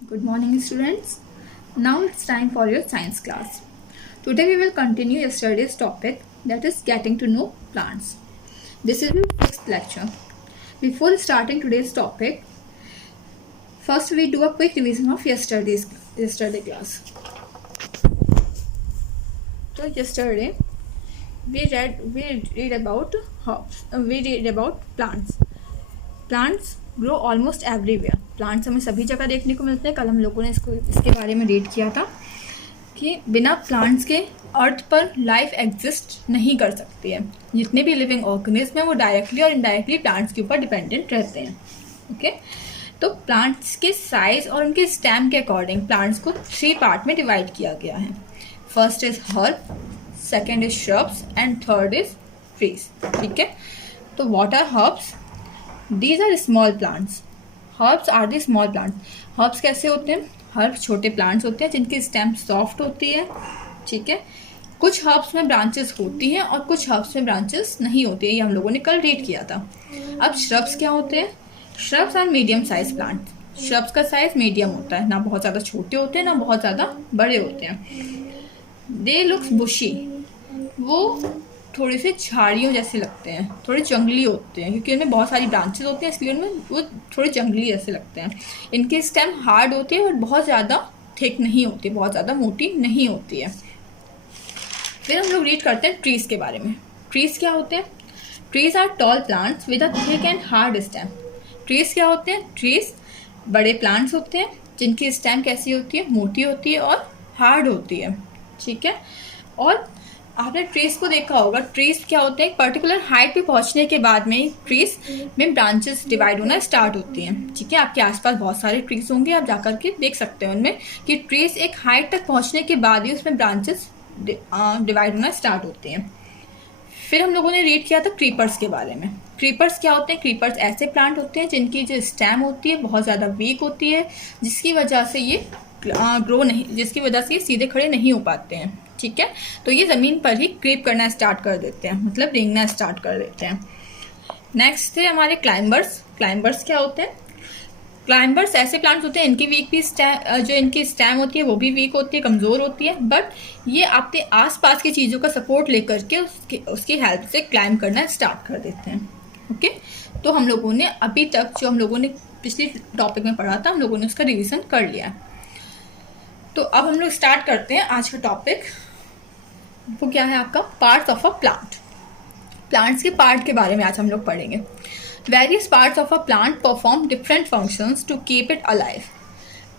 Good morning, students. Now it's time for your science class. Today we will continue yesterday's topic, that is getting to know plants. This is your sixth lecture. Before starting today's topic, first we do a quick revision of yesterday class. So yesterday we read about herbs. We read about plants. Plants grow almost everywhere. Plants हमें सभी जगह देखने को मिलते हैं. कल हम लोगों ने इसके बारे में रीड किया था कि बिना प्लांट्स के अर्थ पर लाइफ एग्जिस्ट नहीं कर सकती है. जितने भी लिविंग ऑर्गेनिज्म हैं वो डायरेक्टली और इनडायरेक्टली प्लांट्स के ऊपर डिपेंडेंट रहते हैं. ओके, तो प्लांट्स के साइज और उनके स्टेम के अकॉर्डिंग प्लांट्स को 3 पार्ट में डिवाइड किया गया है. First is herb, second is shrubs and third is trees. ठीक है, तो what are herbs? These are small plants. Herbs are the small plants. Herbs कैसे होते हैं? Herbs छोटे plants होते हैं जिनकी स्टेम सॉफ्ट होती है. ठीक है, कुछ herbs में ब्रांचेस होती हैं और कुछ herbs में ब्रांचेस नहीं होती है. ये हम लोगों ने कल रीड किया था. अब shrubs क्या होते हैं? Shrubs are medium size plants. Shrubs का साइज मीडियम होता है, ना बहुत ज़्यादा छोटे होते हैं ना बहुत ज़्यादा बड़े होते हैं. They looks bushy. वो थोड़े से झाड़ियों जैसे लगते हैं, थोड़े जंगली होते हैं क्योंकि उनमें बहुत सारी ब्रांचेस होती हैं, इसलिए उनमें वो थोड़े जंगली जैसे लगते हैं. इनकी स्टेम हार्ड होती है और बहुत ज़्यादा थिक नहीं होती, बहुत ज़्यादा मोटी नहीं होती है. फिर हम लोग रीड करते हैं ट्रीज के बारे में. ट्रीज क्या होते हैं? Trees are tall plants with a thick and hard stem. Trees क्या होते हैं? ट्रीज बड़े प्लांट्स होते हैं जिनकी स्टेम कैसी होती है? मोटी होती है और हार्ड होती है. ठीक है, और आपने ट्रीज को देखा होगा. ट्रीज क्या होते हैं? एक पर्टिकुलर हाइट पे पहुंचने के बाद में ट्रीज में ब्रांचेस डिवाइड होना स्टार्ट होती हैं. ठीक है, आपके आसपास बहुत सारे ट्रीज होंगे, आप जाकर के देख सकते हैं उनमें कि ट्रीज एक हाइट तक पहुंचने के बाद ही उसमें ब्रांचेस डिवाइड होना स्टार्ट होते हैं. फिर हम लोगों ने रीड किया था क्रीपर्स के बारे में. क्रीपर्स क्या होते हैं? क्रीपर्स ऐसे प्लांट होते हैं जिनकी जो स्टेम होती है बहुत ज़्यादा वीक होती है, जिसकी वजह से ये जिसकी वजह से ये सीधे खड़े नहीं हो पाते हैं. ठीक है, तो ये ज़मीन पर ही क्रीप करना स्टार्ट कर देते हैं, मतलब रेंगना स्टार्ट कर देते हैं. नेक्स्ट थे हमारे क्लाइंबर्स. क्लाइंबर्स क्या होते हैं? क्लाइंबर्स ऐसे प्लांट्स होते हैं इनकी वीक भी जो इनकी स्टेम होती है वो भी वीक होती है, कमज़ोर होती है, बट ये अपने आसपास की चीज़ों का सपोर्ट लेकर के उसकी हेल्प से क्लाइंब करना स्टार्ट कर देते हैं. ओके, तो हम लोगों ने अभी तक जो हम लोगों ने पिछले टॉपिक में पढ़ा था, हम लोगों ने उसका रिविज़न कर लिया है. तो अब हम लोग स्टार्ट करते हैं आज का टॉपिक. वो क्या है आपका? Parts of a plant. Plants के पार्ट के बारे में आज हम लोग पढ़ेंगे. Various parts of a plant perform different functions to keep it alive.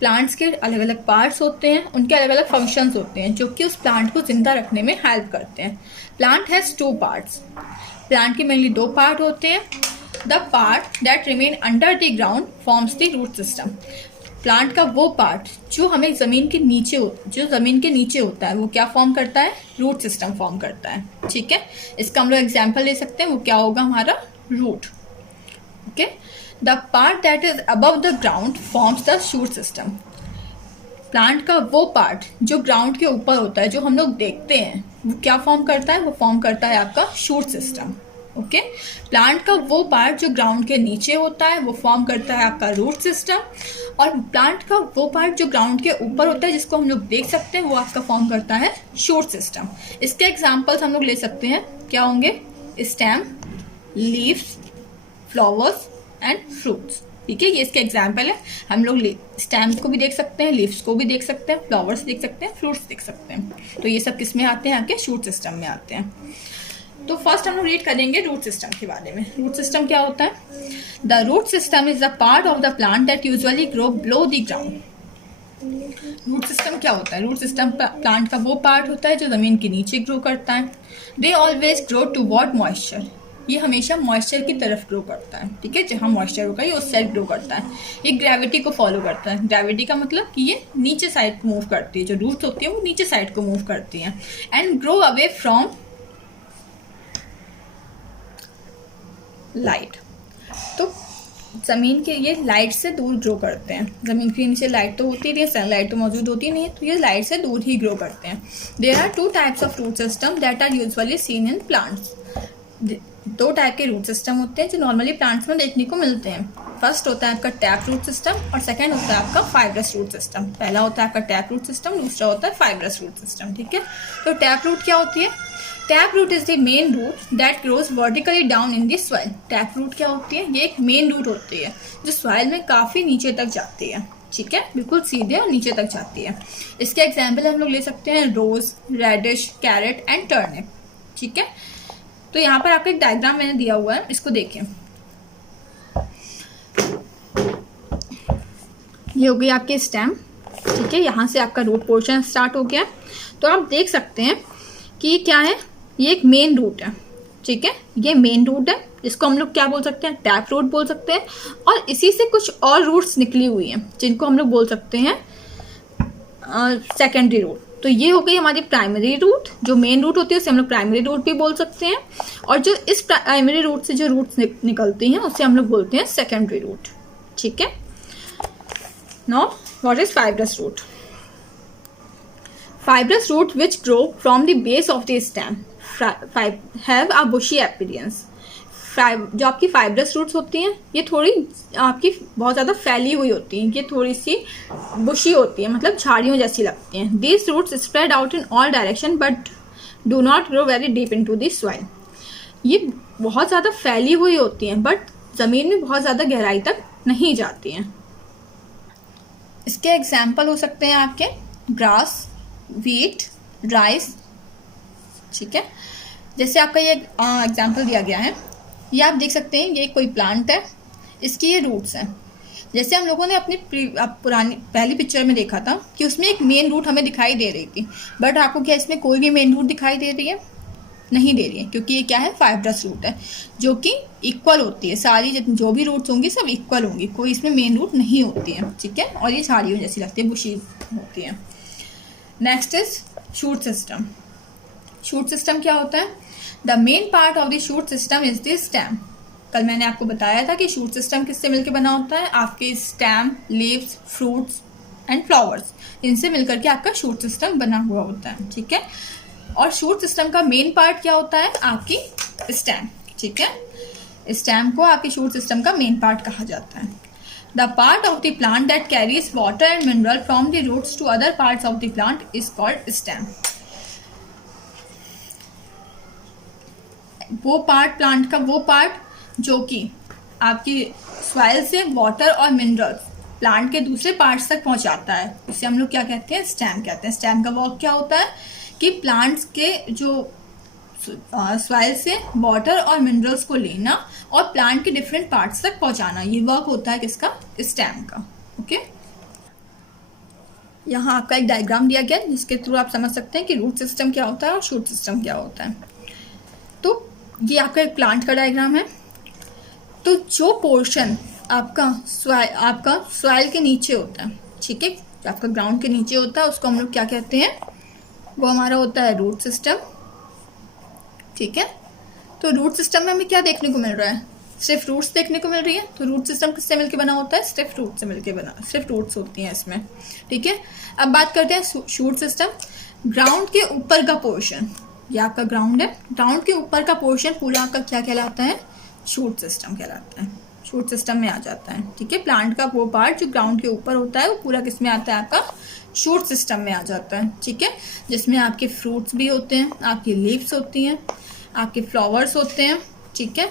Plants के अलग अलग पार्ट्स होते हैं, उनके अलग अलग फंक्शंस होते हैं जो कि उस प्लांट को जिंदा रखने में हेल्प करते हैं. Plant has 2 parts. प्लांट के मेनली 2 पार्ट होते हैं. The part that remain under the ground forms the root system. Plant का वो पार्ट जो हमें ज़मीन के नीचे होता है वो क्या फॉर्म करता है? रूट सिस्टम फॉर्म करता है. ठीक है, इसका हम लोग एग्जाम्पल ले सकते हैं. वो क्या होगा? हमारा root. Okay, the part that is above the ground forms the shoot system. Plant का वो पार्ट जो ग्राउंड के ऊपर होता है, जो हम लोग देखते हैं, वो क्या फॉर्म करता है? वो फॉर्म करता है आपका शूट सिस्टम. ओके, प्लांट का वो पार्ट जो ग्राउंड के नीचे होता है वो फॉर्म करता है आपका रूट सिस्टम, और प्लांट का वो पार्ट जो ग्राउंड के ऊपर होता है जिसको हम लोग देख सकते हैं वो आपका फॉर्म करता है शूट सिस्टम. इसके एग्जांपल्स हम लोग ले सकते हैं. क्या होंगे? Stem, leaves, flowers and fruits. ठीक है, ये इसके एग्जाम्पल है. हम लोग स्टेम को भी देख सकते हैं, लीव्स को भी देख सकते हैं, फ्लावर्स देख सकते हैं, फ्रूट्स देख सकते हैं. तो ये सब किस में आते हैं? आपके शूट सिस्टम में आते हैं. तो फर्स्ट हम लोग रीड करेंगे रूट सिस्टम के बारे में. रूट सिस्टम क्या होता है? The root system is the part of the plant that usually grow below the ground. Root system क्या होता है? रूट सिस्टम प्लांट का वो पार्ट होता है जो जमीन के नीचे ग्रो करता है. They always grow toward moisture. ये हमेशा मॉइस्चर की तरफ ग्रो करता है. ठीक है, जहाँ मॉइस्चर होगा ये उस साइड ग्रो करता है. ये ग्रेविटी को फॉलो करता है. ग्रेविटी का मतलब कि ये नीचे साइड को मूव करती है. जो रूट्स होती है वो नीचे साइड को मूव करती है. And grow away from light. तो ज़मीन के ये लाइट से दूर ग्रो करते हैं. ज़मीन के नीचे लाइट तो होती नहीं है, सनलाइट तो मौजूद होती नहीं है, तो ये लाइट से दूर ही ग्रो करते हैं. There are 2 types of root system that are usually seen in plants. दो टाइप के रूट सिस्टम होते हैं जो नॉर्मली प्लांट्स में देखने को मिलते हैं। फर्स्ट होता है आपका टैप रूट सिस्टम और सेकंड होता है आपका फाइब्रस रूट सिस्टम। पहला होता है आपका टैप रूट सिस्टम, दूसरा होता है फाइब्रस रूट सिस्टम। ठीक है, तो टैप रूट क्या होती है? Tap root is the main root that grows vertically down in the soil. Tap root क्या होती है? ये एक मेन रूट होती है जो सॉइल में काफी नीचे तक जाती है। ठीक है, बिल्कुल सीधे और नीचे तक जाती है। इसके एग्जाम्पल हम लोग ले सकते हैं रोज, रेडिश, कैरेट एंड टर्निप। ठीक है, तो यहाँ पर आपको एक डायग्राम मैंने दिया हुआ है, इसको देखें। ये हो गई आपकी स्टेम। ठीक है, यहाँ से आपका रूट पोर्शन स्टार्ट हो गया। तो आप देख सकते हैं कि ये क्या है, ये एक मेन रूट है। ठीक है, ये मेन रूट है जिसको हम लोग क्या बोल सकते हैं? टैप रूट बोल सकते हैं। और इसी से कुछ और रूट्स निकली हुई हैं जिनको हम लोग बोल सकते हैं सेकेंडरी रूट। तो ये हो गई हमारी प्राइमरी रूट। जो मेन रूट होती है उसे हम लोग प्राइमरी रूट भी बोल सकते हैं, और जो इस प्राइमरी रूट से जो रूट्स निकलती हैं उसे हम लोग बोलते हैं सेकेंडरी रूट। ठीक है, now what is fibrous root? Fibrous root which grow from the base of the stem have a bushy appearance. जो आपकी फाइब्रस रूट्स होती हैं ये थोड़ी आपकी बहुत ज़्यादा फैली हुई होती हैं, ये थोड़ी सी बुशी होती है, मतलब झाड़ियों जैसी लगती हैं। These roots spread out in all direction but do not grow very deep into the soil. ये बहुत ज़्यादा फैली हुई होती हैं बट ज़मीन में बहुत ज़्यादा गहराई तक नहीं जाती हैं। इसके एग्जाम्पल हो सकते हैं आपके ग्रास, व्हीट, राइस। ठीक है, जैसे आपका ये एग्जाम्पल दिया गया है, ये आप देख सकते हैं ये कोई प्लांट है, इसकी ये रूट्स हैं। जैसे हम लोगों ने अपनी पुरानी पहली पिक्चर में देखा था कि उसमें एक मेन रूट हमें दिखाई दे रही थी, बट आपको क्या इसमें कोई भी मेन रूट दिखाई दे रही है? नहीं दे रही है, क्योंकि ये क्या है? फाइब्रस रूट है जो कि इक्वल होती है। सारी जो भी रूट्स होंगी सब इक्वल होंगी, कोई इसमें मेन रूट नहीं होती है। ठीक है, और ये झाड़ियों जैसी लगती है, बुशी होती है। Next is shoot system. Shoot system क्या होता है? The main part of the shoot system is the stem. कल मैंने आपको बताया था कि शूट सिस्टम किससे मिलकर बना होता है? आपके stem, leaves, fruits and flowers, इनसे मिलकर के आपका शूट सिस्टम बना हुआ होता है। ठीक है, और शूट सिस्टम का मेन पार्ट क्या होता है? आपकी स्टेम। ठीक है, स्टेम को आपके शूट सिस्टम का मेन पार्ट कहा जाता है। The part of the plant that carries water and mineral from the roots to other parts of the plant is called stem. वो पार्ट, प्लांट का वो पार्ट जो कि आपकी सॉइल से वाटर और मिनरल्स प्लांट के दूसरे पार्ट्स तक पहुंचाता है, उसे हम लोग क्या कहते हैं? स्टेम कहते हैं। स्टेम का वर्क क्या होता है कि प्लांट्स के जो सॉइल से वाटर और मिनरल्स को लेना और प्लांट के डिफरेंट पार्ट्स तक पहुंचाना, ये वर्क होता है किसका? स्टेम का। ओके, यहाँ आपका एक डायग्राम दिया गया है जिसके थ्रू आप समझ सकते हैं कि रूट सिस्टम क्या होता है और शूट सिस्टम क्या होता है। तो ये आपका एक प्लांट का डायग्राम है। तो जो पोर्शन आपका सॉइल के नीचे होता है, ठीक है, आपका ग्राउंड के नीचे होता है, उसको हम लोग क्या कहते हैं? वो हमारा होता है रूट सिस्टम। ठीक है, तो रूट सिस्टम में हमें क्या देखने को मिल रहा है? सिर्फ रूट्स देखने को मिल रही है। तो रूट सिस्टम किससे मिलकर बना होता है? सिर्फ रूट से मिलकर बना, सिर्फ रूट्स होती हैं इसमें। ठीक है, अब बात करते हैं शूट सिस्टम। ग्राउंड के ऊपर का पोर्शन, ये आपका ग्राउंड है, ग्राउंड के ऊपर का पोर्शन पूरा आपका क्या कहलाता है? शूट सिस्टम कहलाता है, शूट सिस्टम में आ जाता है। ठीक है, प्लांट का वो पार्ट जो ग्राउंड के ऊपर होता है वो पूरा किस में आता है? आपका शूट सिस्टम में आ जाता है। ठीक है, जिसमें आपके फ्रूट्स भी होते हैं, आपकी लीव्स होती हैं, आपके फ्लावर्स होते हैं। ठीक है,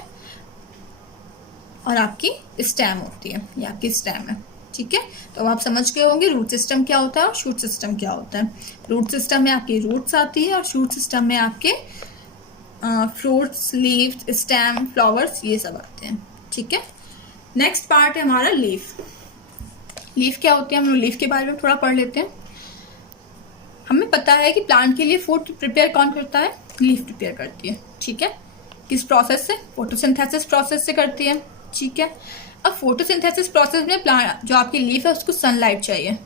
और आपकी स्टेम होती है, ये आपकी स्टेम है। ठीक है, तो आप समझ गए होंगे रूट सिस्टम क्या होता है और शूट सिस्टम क्या होता है। रूट सिस्टम में आपकी रूट्स आती है और शूट सिस्टम में आपके फ्रूट्स, लीव्स, स्टेम, फ्लावर्स, ये सब आते हैं। ठीक है, नेक्स्ट पार्ट है हमारा लीफ। लीफ क्या होती है? हम लोग लीफ के बारे में थोड़ा पढ़ लेते हैं। हमें पता है कि प्लांट के लिए फूड प्रिपेयर कौन करता है? लीफ प्रिपेयर करती है। ठीक है, किस प्रोसेस से? फोटोसिंथेसिस प्रोसेस से करती है। ठीक है, अब फोटोसिंथेसिस प्रोसेस में प्लांट जो आपकी लीफ है उसको सनलाइट चाहिए,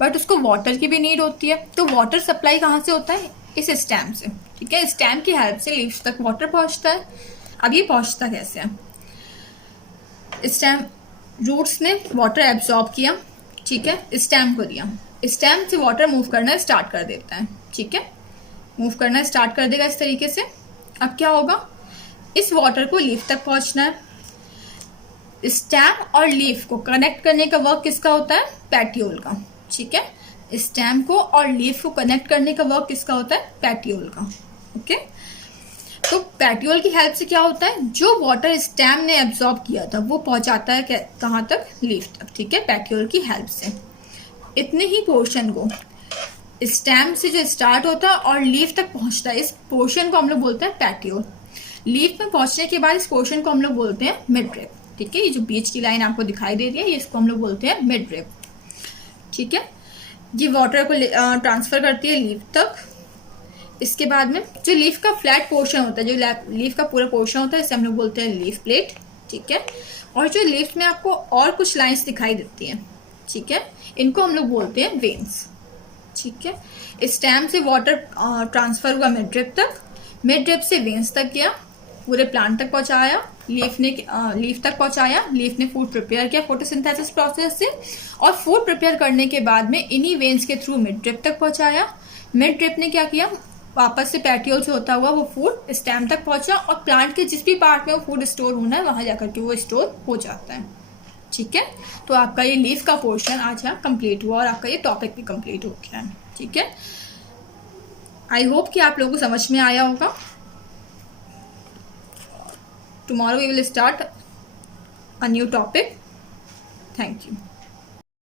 बट उसको वाटर की भी नीड होती है। तो वाटर सप्लाई कहाँ से होता है? इस स्टेम से। ठीक है, स्टेम की हेल्प से लीव्स तक वाटर पहुंचता है। अब ये पहुंचता कैसे है? स्टेम रूट्स ने वाटर एब्जॉर्ब किया, ठीक है, स्टेम को दिया, स्टेम से वाटर मूव करना स्टार्ट कर देता है। ठीक है, मूव करना स्टार्ट कर देगा इस तरीके से। अब क्या होगा? इस वाटर को लीफ तक पहुंचना है। स्टेम और लीफ को कनेक्ट करने का वर्क किसका होता है? पैटियोल का। ठीक है, स्टेम को और लीफ को कनेक्ट करने का वर्क किसका होता है? पैटियोल का। ओके, तो पैटियोल की हेल्प से क्या होता है, जो वाटर स्टेम ने एब्जॉर्ब किया था वो पहुंचाता है कहाँ तक? लीफ तक। ठीक है, पैटियोल की हेल्प से। इतने ही पोर्शन को स्टेम से जो स्टार्ट होता है और लीफ तक पहुंचता है, इस पोर्शन को हम लोग बोलते हैं पैटियोल। लीफ में पहुंचने के बाद इस पोर्शन को हम लोग बोलते हैं मिडरिप। ठीक है, ये जो बीच की लाइन आपको दिखाई दे रही है, इसको हम लोग बोलते हैं मिडरिप। ठीक है, ये वाटर को ट्रांसफर करती है लीफ तक। इसके बाद में जो लीफ का फ्लैट पोर्शन होता है, जो लीफ का पूरा पोर्शन होता है, इसे हम लोग बोलते हैं लीफ प्लेट। ठीक है, और जो लीफ में आपको और कुछ लाइंस दिखाई देती हैं, ठीक है, इनको हम लोग बोलते हैं वेन्स। ठीक है, स्टेम से वाटर ट्रांसफर हुआ मिड ड्रिप तक, मिड ड्रिप से वेन्स तक गया, पूरे प्लांट तक पहुंचाया, लीफ तक पहुंचाया, लीफ ने फूड प्रिपेयर किया फोटोसिंथेसिस प्रोसेस से, और फूड प्रिपेयर करने के बाद में इन्हीं वेन्स के थ्रू मिड ड्रिप तक पहुंचाया। मिड ड्रिप ने क्या किया, वापस से पैटियोल से होता हुआ वो फूड स्टेम तक पहुंचा, और प्लांट के जिस भी पार्ट में वो फूड स्टोर होना है वहां जाकर के वो स्टोर हो जाता है। ठीक है, तो आपका ये लीफ का पोर्शन आज यहाँ कंप्लीट हुआ और आपका ये टॉपिक भी कंप्लीट हो गया है। ठीक है, आई होप कि आप लोगों को समझ में आया होगा। Tomorrow we will start a new topic. Thank you.